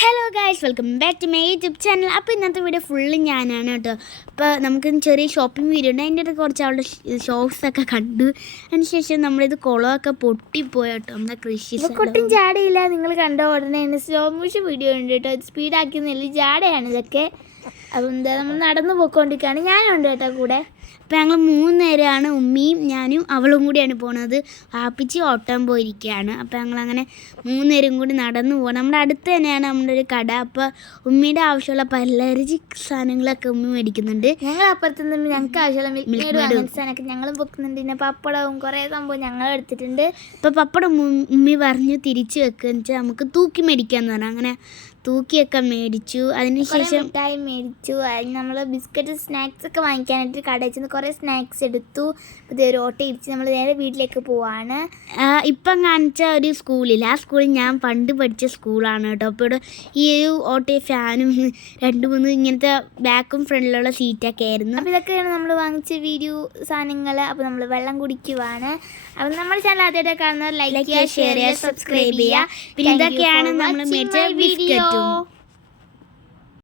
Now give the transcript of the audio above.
Hello guys, welcome back to my YouTube channel. അപ്പോൾ ഇന്നത്തെ video full ഞാനാണ് കേട്ടോ. അപ്പോൾ നമുക്ക് ചെറിയ ഷോപ്പിംഗ് വീഡിയോ ഉണ്ട്. അതിൻ്റെ അടുത്ത് കുറച്ച് അവളുടെ ഷോപ്സൊക്കെ കണ്ടു. അതിനുശേഷം നമ്മളിത് കുളമൊക്കെ പൊട്ടിപ്പോയി കേട്ടോ. നമ്മുടെ കൃഷി ഒട്ടും ജാടയില്ല. നിങ്ങൾ കണ്ട ഉടനെ സ്ലോ മോഷൻ വീഡിയോ ഉണ്ട് കേട്ടോ. സ്പീഡാക്കിയൊന്നുമില്ല, ജാടയാണ് ഇതൊക്കെ. അപ്പം എന്താ നമ്മൾ നടന്നു പോയിക്കൊണ്ടിരിക്കുകയാണ്. ഞാനുണ്ട് കേട്ടോ കൂടെ. അപ്പോൾ ഞങ്ങൾ 3 നേരമാണ്, ഉമ്മിയും ഞാനും അവളും കൂടിയാണ് പോണത്. ആപ്പിച്ച് ഓട്ടം പോയിരിക്കുകയാണ്. അപ്പോൾ ഞങ്ങളങ്ങനെ 3 നേരം കൂടി നടന്നു പോകണം. നമ്മുടെ അടുത്ത് തന്നെയാണ് നമ്മുടെ ഒരു കട. അപ്പോൾ ഉമ്മിയുടെ ആവശ്യമുള്ള പലചരക്ക് സാധനങ്ങളൊക്കെ ഉമ്മി മേടിക്കുന്നുണ്ട്. ഞങ്ങൾ അപ്പുറത്ത് നിന്ന് ഞങ്ങൾക്ക് ആവശ്യമുള്ള മിൽക്ക് അങ്ങനത്തെ സാധനമൊക്കെ ഞങ്ങളും വെക്കുന്നുണ്ട്. പിന്നെ പപ്പടവും കുറേ സംഭവം ഞങ്ങൾ എടുത്തിട്ടുണ്ട്. ഇപ്പോൾ പപ്പടം ഉമ്മി പറഞ്ഞു തിരിച്ച് വെക്കുകയെന്ന് വെച്ചാൽ നമുക്ക് തൂക്കി മേടിക്കാമെന്ന് പറഞ്ഞു. അങ്ങനെ തൂക്കിയൊക്കെ മേടിച്ചു. അതിനുശേഷം മിഠായി മേടിച്ചു. അതിന് നമ്മൾ ബിസ്ക്കറ്റ് സ്നാക്സ് ഒക്കെ വാങ്ങിക്കാനായിട്ട് കടയിൽ ചെന്ന് കുറേ സ്നാക്സ് എടുത്തു. ഇത് ഒരു ഓട്ടോ ഇടിച്ച് നമ്മൾ നേരെ വീട്ടിലേക്ക് പോവാണ്. ഇപ്പം കാണിച്ച ഒരു സ്കൂളിൽ, ആ സ്കൂളിൽ ഞാൻ പണ്ട് പഠിച്ച സ്കൂളാണ് കേട്ടോ. അപ്പോൾ ഇവിടെ ഈ ഒരു ഓട്ടോ ഫാനും 2-3 ഇങ്ങനത്തെ ബാക്കും ഫ്രണ്ടിലുള്ള സീറ്റൊക്കെ ആയിരുന്നു. അപ്പോൾ ഇതൊക്കെയാണ് നമ്മൾ വാങ്ങിച്ച വീഡിയോ സാധനങ്ങൾ. അപ്പോൾ നമ്മൾ വെള്ളം കുടിക്കുവാണ്. അപ്പോൾ നമ്മുടെ ചാനൽ ആദ്യമായിട്ട് കാണുന്നവർ ലൈക്ക് ചെയ്യുക, ഷെയർ ചെയ്യുക, സബ്സ്ക്രൈബ് ചെയ്യുക. പിന്നെ ഇതൊക്കെയാണ് നമ്മൾ മേടിച്ച ബിസ്ക്കറ്റും.